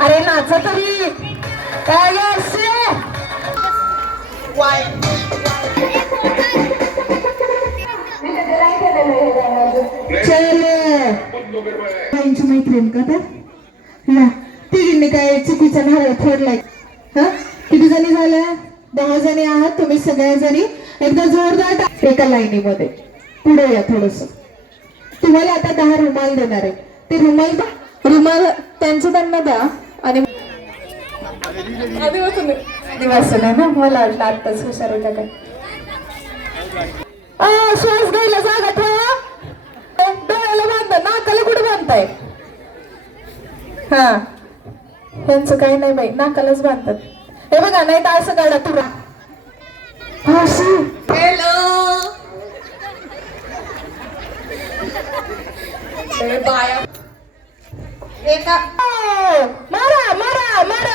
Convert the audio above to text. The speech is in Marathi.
अरे नाच तरी. काय ग चल. मैत्रीण का तर? तिघींनी काय चुकीचा नारळ फोडलाय? हा? किती जणी झाल्या? दहा जणी आहात तुम्ही सगळ्या जणी. एकदा जोरदार एका लाईनीमध्ये. पुढे या थोडस. तुम्हाला आता दहा रुमाल देणार आहे. ते रुमाल रुमाल त्यांचं त्यांना द्या. आणि आदिवासी ना मला वाटलं आत्ताच हुशार होता काय. श्वास घ्यायला जागा ठेवा. डोळ्याला बांधा. नाकाला कुठे बांधताय? हा. यांचं काही नाही बाई. नाकालाच बांधतात. हे बघा नाही तर असं काढा तुरा. हॅलो बाया एका मारा मारा मारा जो मारा शाबास